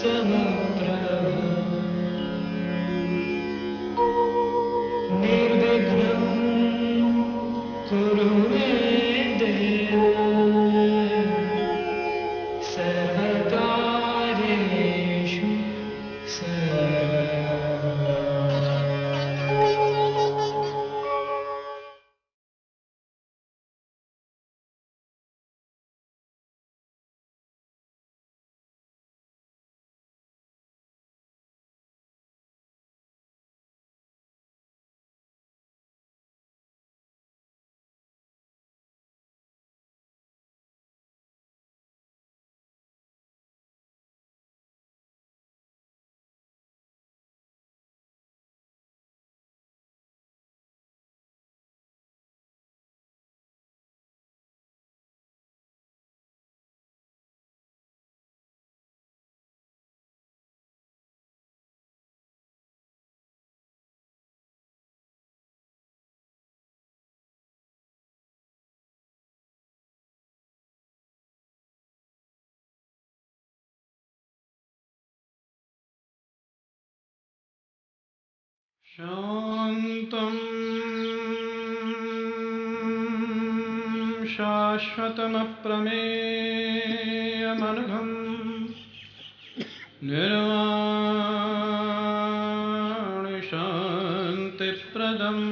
समप्रभ निर्विघ्नं कुरु मे देव सर्वकार्येषु सर्वदा। शान्तं शाश्वतमप्रमेयमनघम् निर्वाणशान्तिप्रदम्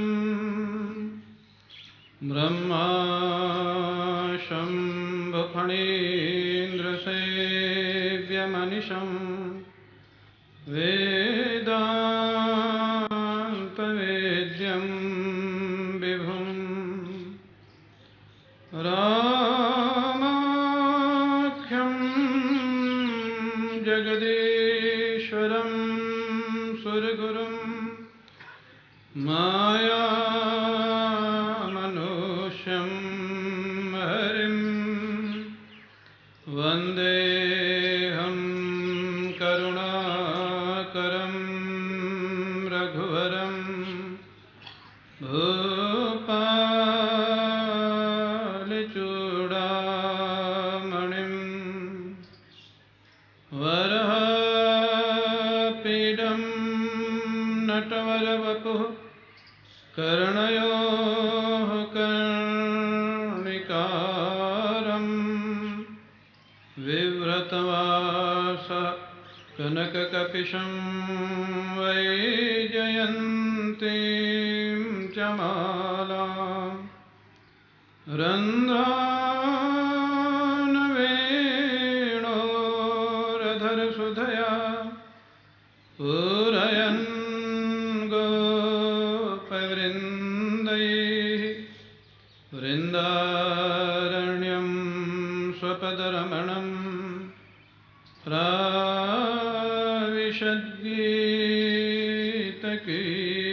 ब्रह्माशम्भुफणीन्द्रसेव्यमनिशम् वेदान्तवेद्यं विभुं रामाख्यं जगदीश्वरं सुरगुरुं मायामनुष्यं हरिं वन्देऽहं करुणाकरं रघुवरं भूपालचूडामणिं वरहापीडं नटवरवपुः कर्णयोः कर्णिकारं विव्रतवासः कनककपिशं वैजयन्तीं च मालां रन्ध्रानवेणोरधरसुधया पूरयन् गोपवृन्दैः वृन्दारण्यं स्वपदरमणं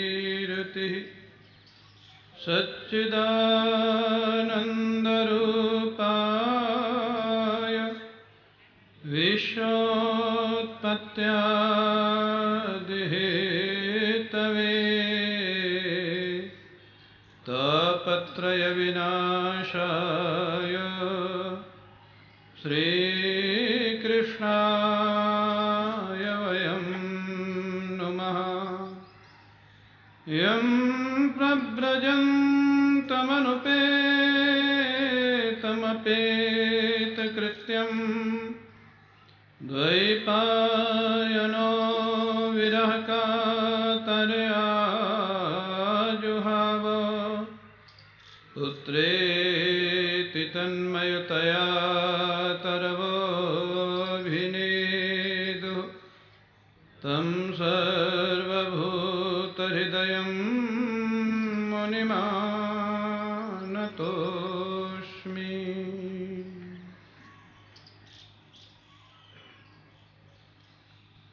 प्राविशद्गीतकीर्तिः सच्चिदानन्दरूपाय विश्वोत्पत्त्यादिहेतवे तापत्रयविनाशाय श्रीकृष्णाय वयं नुमः। यं प्रव्रजन्तमनुपेतमपेतकृत्यं द्वैपायनो विरहकातरया जुहाव पुत्रेति तन्मयतया तरवोऽभिनेदुः तं सर्वभूतहृदयं मुनिमानतोऽस्मि।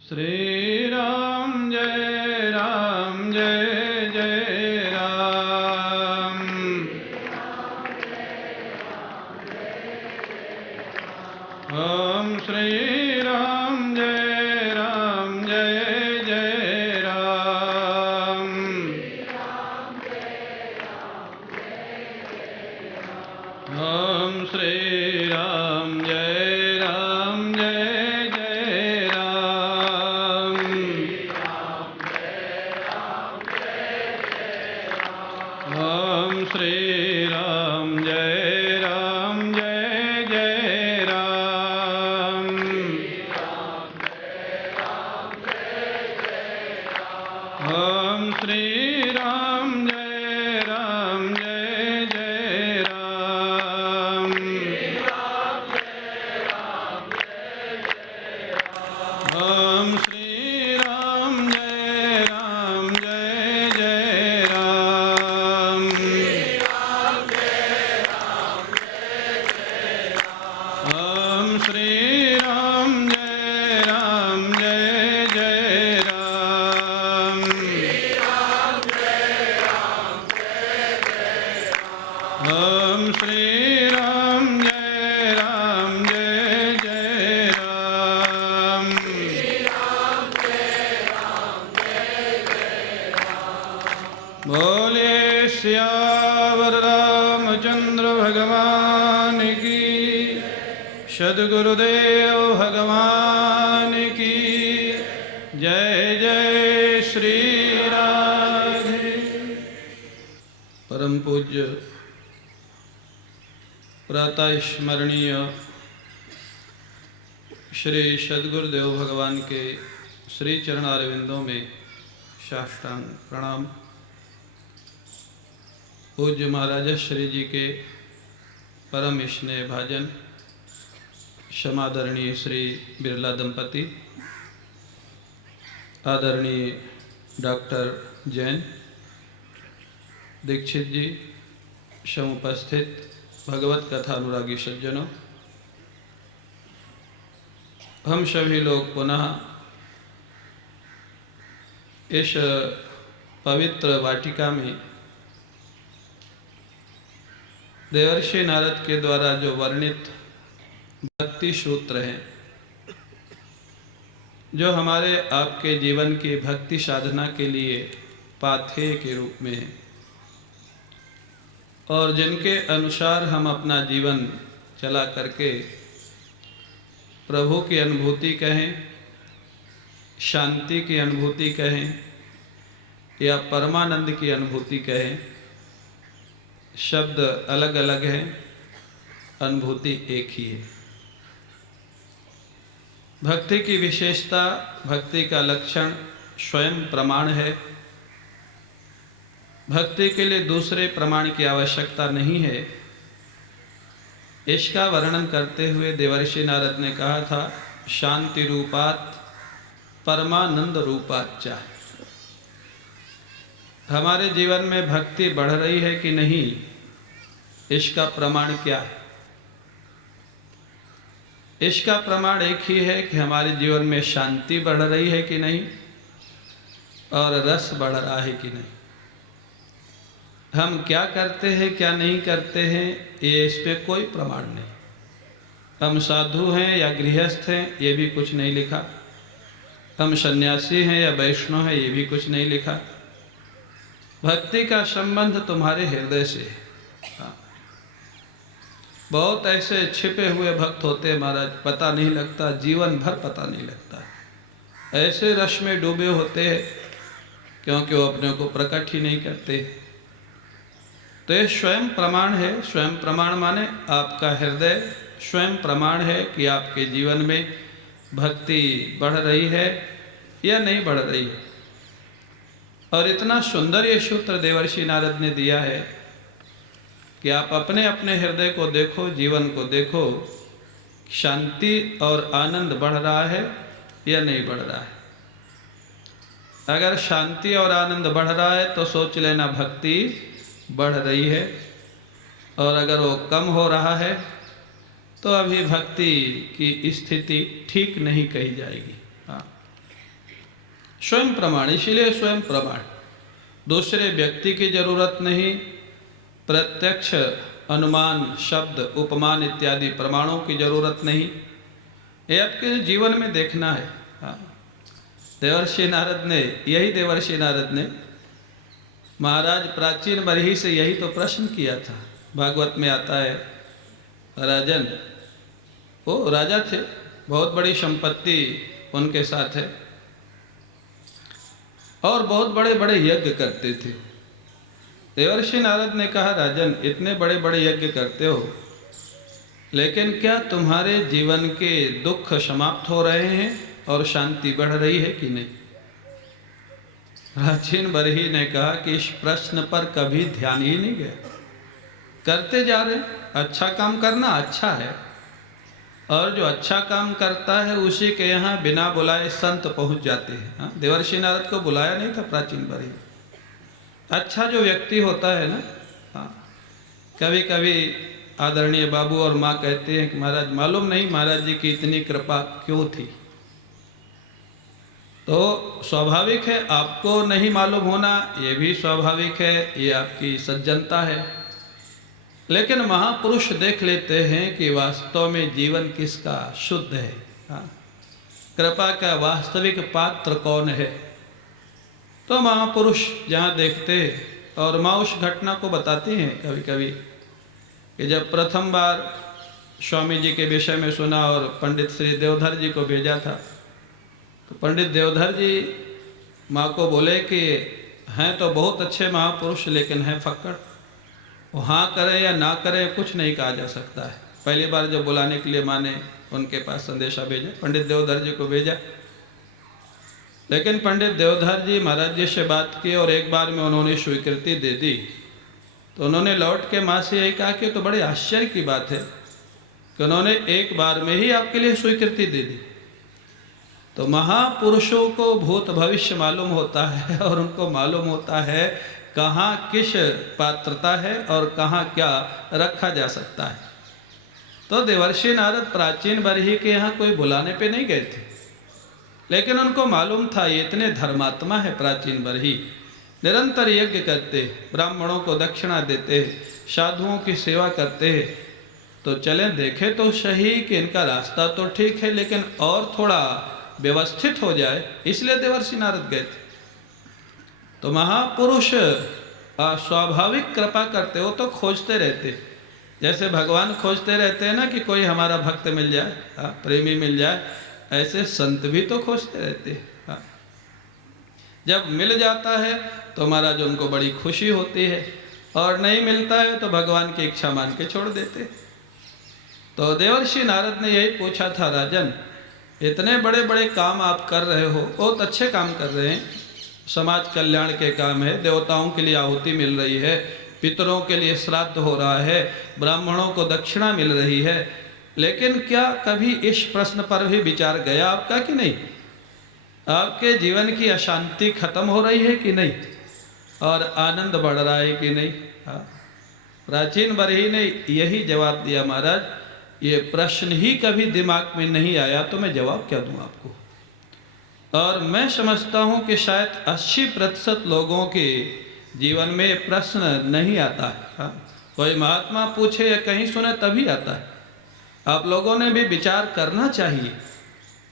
श्रीराम जय राम जय जय राम। ओम श्री राम जय जय राम। ओम श्री राम जय जय राम। श्री राम जय राम जय जय राम। ओम श्री राम जय राम जय जय राम। ओम श्री राम जय राम जय जय राम। ओम श्री राम जय राम जय जय राम। बोले सियावर रामचंद्र भगवान की, सद्गुरुदेव भगवान की जय जय श्री राधे। परम पूज्य प्रातः स्मरणीय श्री सद्गुरुदेव भगवान के श्री चरणारविंदों में साष्टांग प्रणाम। पूज्य महाराज श्री जी के परम स्नेह भाजन समादरणीय श्री बिरला दंपति, आदरणीय डॉक्टर जैन दीक्षित जी, समुपस्थित भगवत कथा अनुरागी सज्जनों, हम सभी लोग पुनः इस पवित्र वाटिका में देवर्षि नारद के द्वारा जो वर्णित भक्ति सूत्र हैं, जो हमारे आपके जीवन की भक्ति साधना के लिए पाथेय के रूप में हैं और जिनके अनुसार हम अपना जीवन चला करके प्रभु की अनुभूति कहें, शांति की अनुभूति कहें या परमानंद की अनुभूति कहें, शब्द अलग अलग हैं, अनुभूति एक ही है। भक्ति की विशेषता, भक्ति का लक्षण स्वयं प्रमाण है। भक्ति के लिए दूसरे प्रमाण की आवश्यकता नहीं है। इसका वर्णन करते हुए देवर्षि नारद ने कहा था, शांति रूपात परमानंद रूपाच्चा। हमारे जीवन में भक्ति बढ़ रही है कि नहीं, इसका प्रमाण क्या है? इसका प्रमाण एक ही है कि हमारे जीवन में शांति बढ़ रही है कि नहीं और रस बढ़ रहा है कि नहीं। हम क्या करते हैं क्या नहीं करते हैं, ये इस पे कोई प्रमाण नहीं। हम साधु हैं या गृहस्थ हैं, ये भी कुछ नहीं लिखा। हम सन्यासी हैं या वैष्णव हैं, ये भी कुछ नहीं लिखा। भक्ति का संबंध तुम्हारे हृदय से है। हाँ। बहुत ऐसे छिपे हुए भक्त होते हैं महाराज, पता नहीं लगता, जीवन भर पता नहीं लगता। ऐसे रस में डूबे होते हैं क्योंकि वो अपने को प्रकट ही नहीं करते। तो ये स्वयं प्रमाण है। स्वयं प्रमाण माने आपका हृदय स्वयं प्रमाण है कि आपके जीवन में भक्ति बढ़ रही है या नहीं बढ़ रही है। और इतना सुंदर ये सूत्र देवर्षि नारद ने दिया है कि आप अपने अपने हृदय को देखो, जीवन को देखो, शांति और आनंद बढ़ रहा है या नहीं बढ़ रहा है। अगर शांति और आनंद बढ़ रहा है तो सोच लेना भक्ति बढ़ रही है, और अगर वो कम हो रहा है तो अभी भक्ति की स्थिति ठीक नहीं कही जाएगी। हाँ, स्वयं प्रमाण, इसीलिए स्वयं प्रमाण, दूसरे व्यक्ति की जरूरत नहीं। प्रत्यक्ष अनुमान, शब्द, उपमान इत्यादि प्रमाणों की जरूरत नहीं। ये आपके जीवन में देखना है। हाँ, देवर्षि नारद ने महाराज प्राचीन बरही से यही तो प्रश्न किया था। भागवत में आता है, राजन, वो राजा थे, बहुत बड़ी संपत्ति उनके साथ है और बहुत बड़े बड़े यज्ञ करते थे। देवर्षि नारद ने कहा, राजन, इतने बड़े बड़े यज्ञ करते हो, लेकिन क्या तुम्हारे जीवन के दुख समाप्त हो रहे हैं और शांति बढ़ रही है कि नहीं? प्राचीन बरही ने कहा कि इस प्रश्न पर कभी ध्यान ही नहीं गया, करते जा रहे। अच्छा काम करना अच्छा है, और जो अच्छा काम करता है उसी के यहाँ बिना बुलाए संत पहुँच जाते हैं। हाँ, देवर्षि नारद को बुलाया नहीं था प्राचीन बरही। अच्छा जो व्यक्ति होता है ना, हाँ, कभी कभी आदरणीय बाबू और माँ कहते हैं कि महाराज मालूम नहीं महाराज जी की इतनी कृपा क्यों थी। तो स्वाभाविक है आपको नहीं मालूम होना, ये भी स्वाभाविक है, ये आपकी सज्जनता है। लेकिन महापुरुष देख लेते हैं कि वास्तव में जीवन किसका शुद्ध है। हाँ, कृपा का वास्तविक पात्र कौन है। तो महापुरुष जहाँ देखते, और माँ उस घटना को बताती हैं कभी कभी कि जब प्रथम बार स्वामी जी के विषय में सुना और पंडित श्री देवधर जी को भेजा था, तो पंडित देवधर जी माँ को बोले कि हैं तो बहुत अच्छे महापुरुष, लेकिन हैं फक्कड़, वो हाँ करें या ना करें कुछ नहीं कहा जा सकता है। पहली बार जब बुलाने के लिए माँ ने उनके पास संदेशा भेजा, पंडित देवधर जी को भेजा, लेकिन पंडित देवधर जी महाराज जी से बात की और एक बार में उन्होंने स्वीकृति दे दी। तो उन्होंने लौट के माँ से यही कहा कि तो बड़े आश्चर्य की बात है कि उन्होंने एक बार में ही आपके लिए स्वीकृति दे दी। तो महापुरुषों को भूत भविष्य मालूम होता है, और उनको मालूम होता है कहाँ किस पात्रता है और कहाँ क्या रखा जा सकता है। तो देवर्षि नारद प्राचीन बरही के यहाँ कोई बुलाने पे नहीं गए थे, लेकिन उनको मालूम था ये इतने धर्मात्मा है प्राचीन बरही, निरंतर यज्ञ करते, ब्राह्मणों को दक्षिणा देते, साधुओं की सेवा करते, तो चलें देखें तो सही कि इनका रास्ता तो ठीक है, लेकिन और थोड़ा व्यवस्थित हो जाए, इसलिए देवर्षि नारद गए थे। तो महापुरुष स्वाभाविक कृपा करते हो तो खोजते रहते, जैसे भगवान खोजते रहते हैं ना कि कोई हमारा भक्त मिल जाए, प्रेमी मिल जाए, ऐसे संत भी तो खोजते रहते हैं। जब मिल जाता है तो महाराज उनको बड़ी खुशी होती है, और नहीं मिलता है तो भगवान की इच्छा मान के छोड़ देते। तो देवर्षि नारद ने यही पूछा था, राजन इतने बड़े बड़े काम आप कर रहे हो, बहुत अच्छे काम कर रहे हैं, समाज कल्याण के काम है, देवताओं के लिए आहुति मिल रही है, पितरों के लिए श्राद्ध हो रहा है, ब्राह्मणों को दक्षिणा मिल रही है, लेकिन क्या कभी इस प्रश्न पर भी विचार गया आपका कि नहीं? आपके जीवन की अशांति खत्म हो रही है कि नहीं, और आनंद बढ़ रहा है कि नहीं? प्राचीन बरही ने यही जवाब दिया, महाराज ये प्रश्न ही कभी दिमाग में नहीं आया तो मैं जवाब क्या दूं आपको। और मैं समझता हूं कि शायद 80% लोगों के जीवन में प्रश्न नहीं आता है। कोई महात्मा पूछे या कहीं सुने तभी आता है। आप लोगों ने भी विचार करना चाहिए।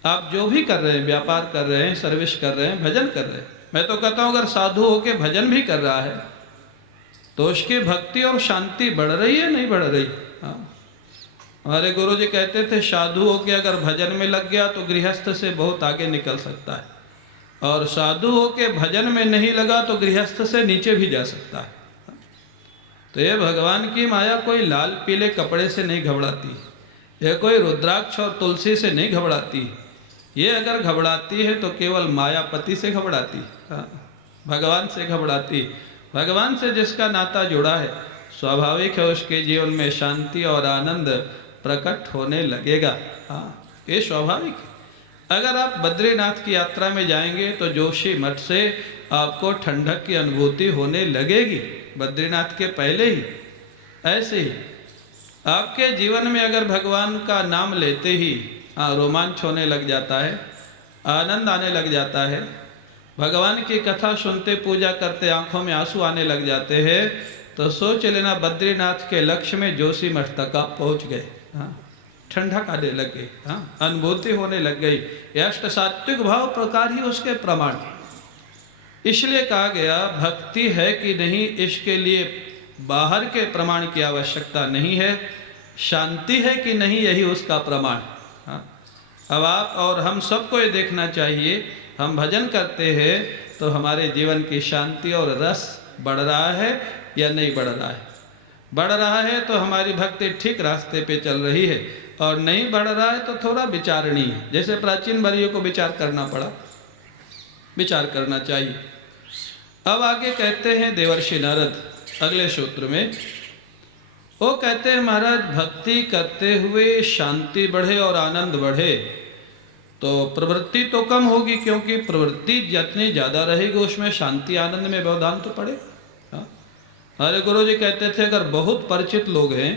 आप जो भी कर रहे हैं, व्यापार कर रहे हैं, सर्विस कर रहे हैं, भजन कर रहे हैं, मैं तो कहता हूँ अगर साधु होके भजन भी कर रहा है तो उसकी भक्ति और शांति बढ़ रही है नहीं बढ़ रही? हमारे गुरु जी कहते थे साधु होके अगर भजन में लग गया तो गृहस्थ से बहुत आगे निकल सकता है, और साधु होके भजन में नहीं लगा तो गृहस्थ से नीचे भी जा सकता है। तो ये भगवान की माया कोई लाल पीले कपड़े से नहीं घबराती, यह कोई रुद्राक्ष और तुलसी से नहीं घबराती। ये अगर घबराती है तो केवल मायापति से घबराती, भगवान से घबराती। भगवान से जिसका नाता जुड़ा है स्वाभाविक है उसके जीवन में शांति और आनंद प्रकट होने लगेगा। ये स्वाभाविक है। अगर आप बद्रीनाथ की यात्रा में जाएंगे तो जोशी मठ से आपको ठंडक की अनुभूति होने लगेगी, बद्रीनाथ के पहले ही। ऐसे ही आपके जीवन में अगर भगवान का नाम लेते ही रोमांच होने लग जाता है, आनंद आने लग जाता है, भगवान की कथा सुनते पूजा करते आंखों में आंसू आने लग जाते हैं, तो सोच लेना बद्रीनाथ के लक्ष्य में जोशी मठ तक आप पहुँच गए। ठंडक आने लग गई, अनुभूति होने लग गई। अष्ट सात्विक भाव प्रकार ही उसके प्रमाण। इसलिए कहा गया भक्ति है कि नहीं इसके लिए बाहर के प्रमाण की आवश्यकता नहीं है, शांति है कि नहीं यही उसका प्रमाण। अब आप और हम सबको ये देखना चाहिए, हम भजन करते हैं तो हमारे जीवन की शांति और रस बढ़ रहा है या नहीं बढ़ रहा है। बढ़ रहा है तो हमारी भक्ति ठीक रास्ते पे चल रही है, और नहीं बढ़ रहा है तो थोड़ा विचारणीय है। जैसे प्राचीन बरियों को विचार करना पड़ा, विचार करना चाहिए। अब आगे कहते हैं देवर्षि नारद अगले सूत्र में, वो कहते हैं महाराज भक्ति करते हुए शांति बढ़े और आनंद बढ़े तो प्रवृत्ति तो कम होगी, क्योंकि प्रवृत्ति जितनी ज़्यादा रहेगी उसमें शांति आनंद में व्यवधान तो पड़ेगा। हमारे गुरु जी कहते थे अगर बहुत परिचित लोग हैं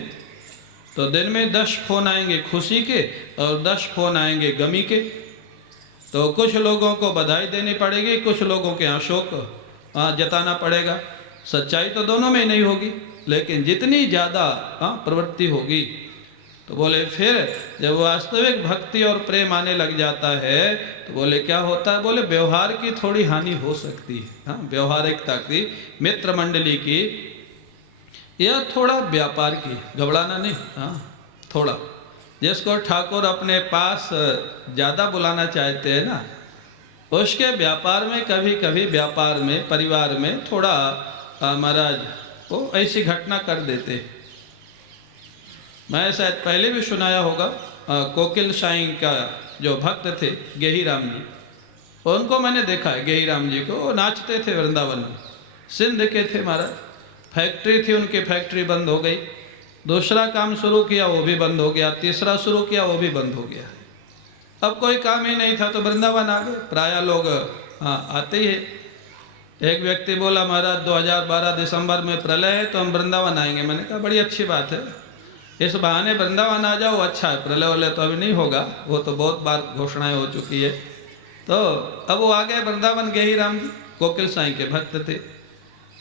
तो दिन में 10 फोन आएंगे खुशी के और 10 फोन आएंगे गमी के, तो कुछ लोगों को बधाई देनी पड़ेगी, कुछ लोगों के यहाँ शोक जताना पड़ेगा। सच्चाई तो दोनों में नहीं होगी, लेकिन जितनी ज़्यादा प्रवृत्ति होगी तो बोले फिर जब वास्तविक भक्ति और प्रेम आने लग जाता है तो बोले क्या होता है, बोले व्यवहार की थोड़ी हानि हो सकती है। हाँ, व्यवहारिकता की, मित्र मंडली की या थोड़ा व्यापार की, घबराना नहीं। हाँ, थोड़ा जिसको ठाकुर अपने पास ज़्यादा बुलाना चाहते हैं ना, उसके व्यापार में कभी कभी व्यापार में परिवार में थोड़ा महाराज वो ऐसी घटना कर देते। मैं शायद पहले भी सुनाया होगा, कोकिल साईं का जो भक्त थे गेही राम जी, उनको मैंने देखा है। गेही राम जी को वो नाचते थे वृंदावन में, सिंध के थे महाराज। फैक्ट्री थी उनकी, फैक्ट्री बंद हो गई। दूसरा काम शुरू किया वो भी बंद हो गया, तीसरा शुरू किया वो भी बंद हो गया। अब कोई काम ही नहीं था तो वृंदावन आ गए। प्रायः लोग आते ही है। एक व्यक्ति बोला महाराज 2012 दिसंबर में प्रलय है तो हम वृंदावन आएंगे। मैंने कहा बड़ी अच्छी बात है, इस बहाने वृंदावन आ जाओ, अच्छा है। प्रलय वलय तो अभी नहीं होगा, वो तो बहुत बार घोषणाएं हो चुकी है। तो अब वो आ गए वृंदावन। गेही राम जी कोकिल साईं के भक्त थे।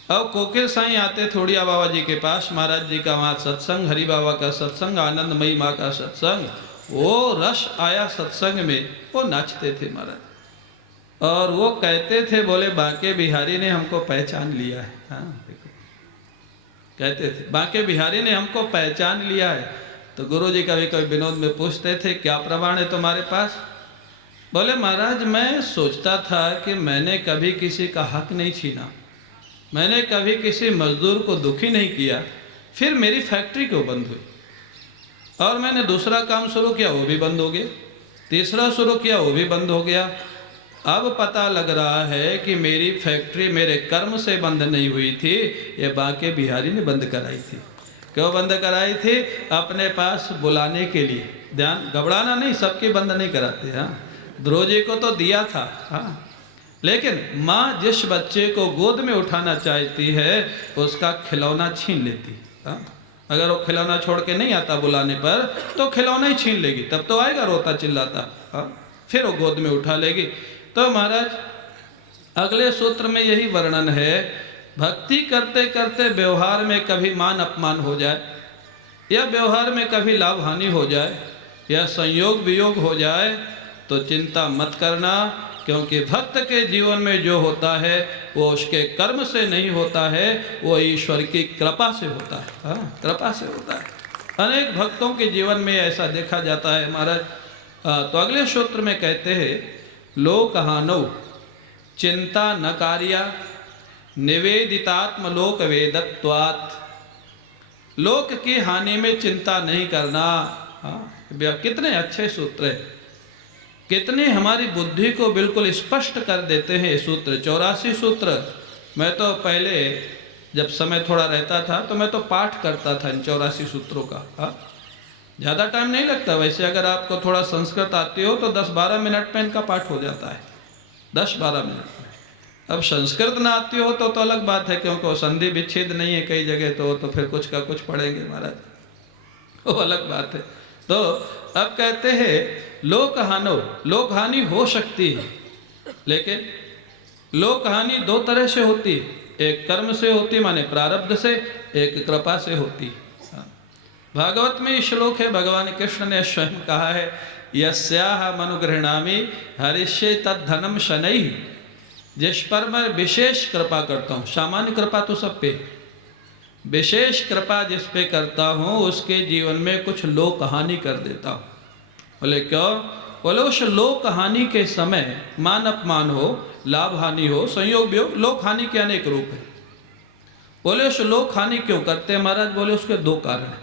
अब कोकिल साईं आते थोड़िया बाबा जी के पास, महाराज जी का वहाँ सत्संग, हरि बाबा का सत्संग, आनंदमयी माँ का सत्संग, वो रस आया सत्संग में, वो नाचते थे महाराज। और वो कहते थे बोले बांके बिहारी ने हमको पहचान लिया है। हाँ देखो, कहते थे बांके बिहारी ने हमको पहचान लिया है। तो गुरु जी कभी कभी विनोद में पूछते थे क्या प्रमाण है तुम्हारे पास? बोले महाराज मैं सोचता था कि मैंने कभी किसी का हक नहीं छीना, मैंने कभी किसी मजदूर को दुखी नहीं किया, फिर मेरी फैक्ट्री क्यों बंद हुई? और मैंने दूसरा काम शुरू किया वो भी बंद हो गया, तीसरा शुरू किया वो भी बंद हो गया। अब पता लग रहा है कि मेरी फैक्ट्री मेरे कर्म से बंद नहीं हुई थी, ये बांके बिहारी ने बंद कराई थी। क्यों बंद कराई थी? अपने पास बुलाने के लिए। ध्यान, घबराना नहीं, सबकी बंद नहीं कराते। हाँ, ध्रुव जी को तो दिया था। हाँ, लेकिन माँ जिस बच्चे को गोद में उठाना चाहती है उसका खिलौना छीन लेती। हाँ, अगर वो खिलौना छोड़ के नहीं आता बुलाने पर तो खिलौना ही छीन लेगी, तब तो आएगा रोता चिल्लाता। हाँ, फिर वो गोद में उठा लेगी। तो महाराज अगले सूत्र में यही वर्णन है, भक्ति करते करते व्यवहार में कभी मान अपमान हो जाए या व्यवहार में कभी लाभ हानि हो जाए या संयोग वियोग हो जाए तो चिंता मत करना, क्योंकि भक्त के जीवन में जो होता है वो उसके कर्म से नहीं होता है, वो ईश्वर की कृपा से होता है। हाँ, कृपा से होता है। अनेक भक्तों के जीवन में ऐसा देखा जाता है महाराज। तो अगले सूत्र में कहते हैं लोकहानौ चिंता न कार्या निवेदितात्म लोक वेदत्वात्। लोक की हानि में चिंता नहीं करना। हाँ, कितने अच्छे सूत्र है, कितने हमारी बुद्धि को बिल्कुल स्पष्ट कर देते हैं सूत्र। 84 सूत्र। मैं तो पहले जब समय थोड़ा रहता था तो मैं तो पाठ करता था इन 84 सूत्रों का। हाँ, ज़्यादा टाइम नहीं लगता। वैसे अगर आपको थोड़ा संस्कृत आती हो तो 10-12 मिनट में इनका पाठ हो जाता है, 10-12 मिनट में। अब संस्कृत ना आती हो तो अलग बात है, क्योंकि संधि विच्छेद नहीं है कई जगह, तो फिर कुछ का कुछ पढ़ेंगे महाराज, वो अलग बात है। तो अब कहते हैं लोक हानो, लोक हानि हो सकती है, लेकिन लोक हानि दो तरह से होती है। एक कर्म से होती माने प्रारब्ध से, एक कृपा से होती। भागवत में श्लोक है, भगवान कृष्ण ने स्वयं कहा है यस्याह मनुगृह्णामि हरिष्ये तद्धनम शनैः। जिस पर मैं विशेष कृपा करता हूँ, सामान्य कृपा तो सब पे, विशेष कृपा जिस पे करता हूँ उसके जीवन में कुछ लोक हानि कर देता हूँ। बोले क्यों? बोले उस लोक हानि के समय मान अपमान हो, लाभ हानि हो, संयोग वियोग, लोक हानि के अनेक रूप है। बोले उस लोक हानि क्यों करते हैं महाराज? बोले उसके दो कारण हैं।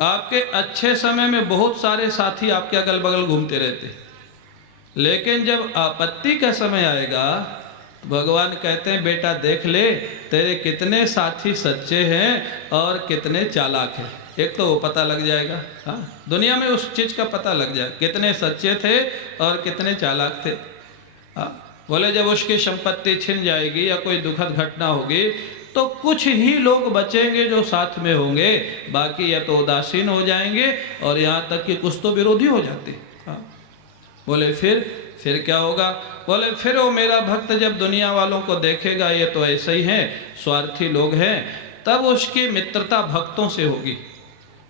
आपके अच्छे समय में बहुत सारे साथी आपके अगल बगल घूमते रहते, लेकिन जब आपत्ति का समय आएगा भगवान कहते हैं बेटा देख ले तेरे कितने साथी सच्चे हैं और कितने चालाक हैं। एक तो वो पता लग जाएगा, हाँ, दुनिया में उस चीज़ का पता लग जाए कितने सच्चे थे और कितने चालाक थे। हाँ, बोले जब उसकी संपत्ति छिन जाएगी या कोई दुखद घटना होगी तो कुछ ही लोग बचेंगे जो साथ में होंगे, बाकी या तो उदासीन हो जाएंगे और यहाँ तक कि कुछ तो विरोधी हो जाते। हाँ, बोले फिर क्या होगा? बोले फिर वो मेरा भक्त जब दुनिया वालों को देखेगा ये तो ऐसे ही हैं, स्वार्थी लोग हैं, तब उसकी मित्रता भक्तों से होगी,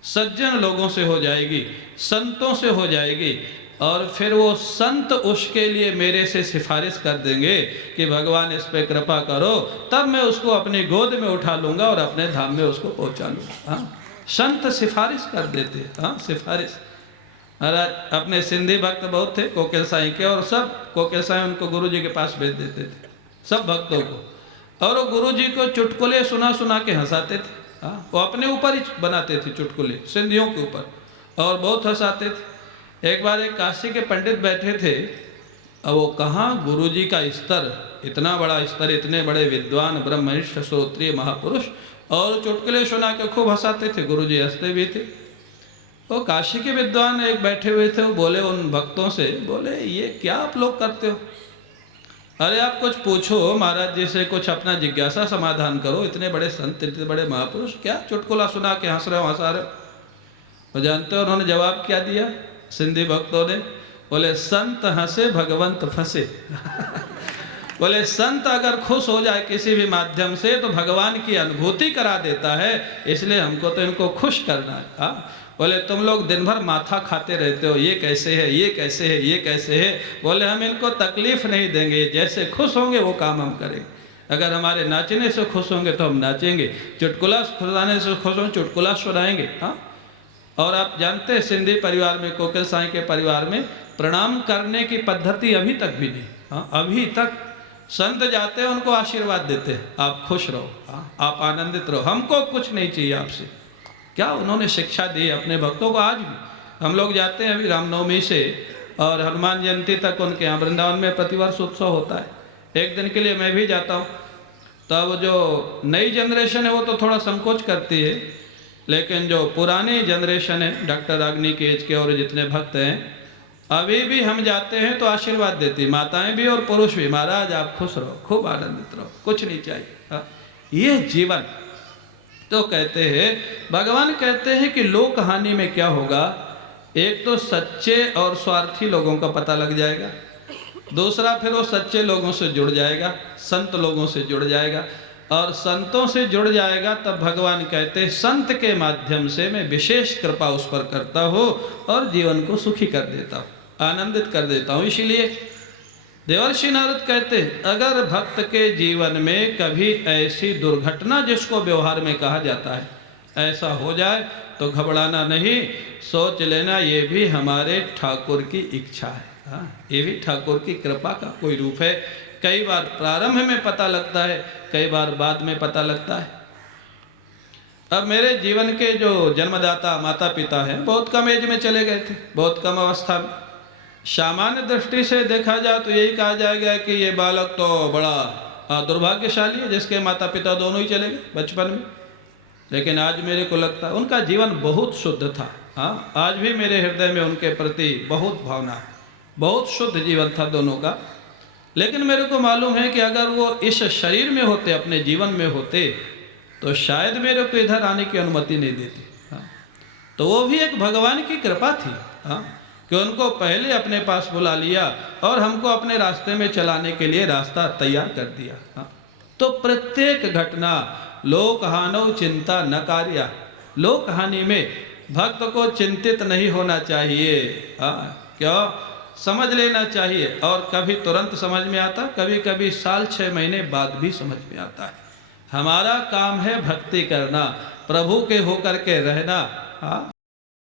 सज्जन लोगों से हो जाएगी, संतों से हो जाएगी, और फिर वो संत उसके लिए मेरे से सिफारिश कर देंगे कि भगवान इस पे कृपा करो, तब मैं उसको अपनी गोद में उठा लूँगा और अपने धाम में उसको पहुँचा लूँगा। हाँ, संत सिफारिश कर देते। हाँ, सिफारिश। महाराज अपने सिंधी भक्त बहुत थे कोकिल साईं के, और सब कोकिल साईं उनको गुरु जी के पास भेज देते थे, सब भक्तों को, और वो गुरु जी को चुटकुले सुना सुना के हंसाते थे। हाँ, वो अपने ऊपर ही बनाते थे चुटकुले, सिंधियों के ऊपर, और बहुत हंसाते थे। एक बार एक काशी के पंडित बैठे थे, अब वो कहाँ गुरु जी का स्तर, इतना बड़ा स्तर, इतने बड़े विद्वान ब्रह्मनिष्ठ श्रोत्रिय महापुरुष, और चुटकुले सुना के खूब हंसाते थे, गुरु जी हंसते भी थे। वो काशी के विद्वान एक बैठे हुए थे, वो बोले उन भक्तों से, बोले ये क्या आप लोग करते हो? अरे आप कुछ पूछो महाराज जी से, कुछ अपना जिज्ञासा समाधान करो, इतने बड़े संत, इतने बड़े महापुरुष, क्या चुटकुला सुना के हंस रहे हो, हंसा रहे हो? वो जानते हो उन्होंने जवाब क्या दिया सिंधी भक्तों ने? बोले संत हंसे भगवंत फंसे। बोले संत अगर खुश हो जाए किसी भी माध्यम से तो भगवान की अनुभूति करा देता है, इसलिए हमको तो इनको खुश करना है। हाँ, बोले तुम लोग दिन भर माथा खाते रहते हो, ये कैसे है, ये कैसे है, ये कैसे है। बोले हम इनको तकलीफ नहीं देंगे, जैसे खुश होंगे वो काम हम करेंगे। अगर हमारे नाचने से खुश होंगे तो हम नाचेंगे, चुटकुला सुनाने से खुश होंगे चुटकुला सुनाएंगे। हाँ, और आप जानते हैं सिंधी परिवार में, कोकिल साईं के परिवार में प्रणाम करने की पद्धति अभी तक भी नहीं। हाँ, अभी तक संत जाते हैं उनको आशीर्वाद देते हैं, आप खुश रहो, हाँ, आप आनंदित रहो, हमको कुछ नहीं चाहिए आपसे। क्या उन्होंने शिक्षा दी अपने भक्तों को। आज भी हम लोग जाते हैं, अभी रामनवमी से और हनुमान जयंती तक उनके यहाँ वृंदावन में प्रतिवर्ष उत्सव होता है। एक दिन के लिए मैं भी जाता हूँ। तब जो नई जनरेशन है वो तो थोड़ा संकोच करती है, लेकिन जो पुरानी जनरेशन है, डॉक्टर रागनी के एज के और जितने भक्त हैं, अभी भी हम जाते हैं तो आशीर्वाद देती, माताएं भी और पुरुष भी, महाराज आप खुश रहो, खूब आनंदित रहो, कुछ नहीं चाहिए। हाँ, ये जीवन तो कहते हैं, भगवान कहते हैं कि लोक हानि में क्या होगा, एक तो सच्चे और स्वार्थी लोगों का पता लग जाएगा, दूसरा फिर वो सच्चे लोगों से जुड़ जाएगा, संत लोगों से जुड़ जाएगा, और संतों से जुड़ जाएगा तब भगवान कहते हैं संत के माध्यम से मैं विशेष कृपा उस पर करता हूँ और जीवन को सुखी कर देता हूँ, आनंदित कर देता हूँ। इसलिए देवर्षि नारद कहते हैं अगर भक्त के जीवन में कभी ऐसी दुर्घटना जिसको व्यवहार में कहा जाता है ऐसा हो जाए तो घबराना नहीं, सोच लेना ये भी हमारे ठाकुर की इच्छा है। हाँ, ये भी ठाकुर की कृपा का कोई रूप है। कई बार प्रारंभ में पता लगता है, कई बार बाद में पता लगता है। अब मेरे जीवन के जो जन्मदाता माता पिता हैं बहुत कम एज में चले गए थे, बहुत कम अवस्था में। सामान्य दृष्टि से देखा जाए तो यही कहा जाएगा कि ये बालक तो बड़ा दुर्भाग्यशाली है जिसके माता पिता दोनों ही चले गए बचपन में। लेकिन आज मेरे को लगता है उनका जीवन बहुत शुद्ध था। हाँ, आज भी मेरे हृदय में उनके प्रति बहुत भावना, बहुत शुद्ध जीवन था दोनों का। लेकिन मेरे को मालूम है कि अगर वो इस शरीर में होते, अपने जीवन में होते, तो शायद मेरे को इधर आने की अनुमति नहीं देती। हाँ, तो वो भी एक भगवान की कृपा थी। हाँ, कि उनको पहले अपने पास बुला लिया और हमको अपने रास्ते में चलाने के लिए रास्ता तैयार कर दिया। हाँ, तो प्रत्येक घटना लोक हानौ चिंता न कार्या, लोक हानि में भक्त को चिंतित नहीं होना चाहिए। हाँ, क्यों, समझ लेना चाहिए। और कभी तुरंत समझ में आता, कभी कभी साल 6 महीने बाद भी समझ में आता है। हमारा काम है भक्ति करना, प्रभु के होकर के रहना। हाँ।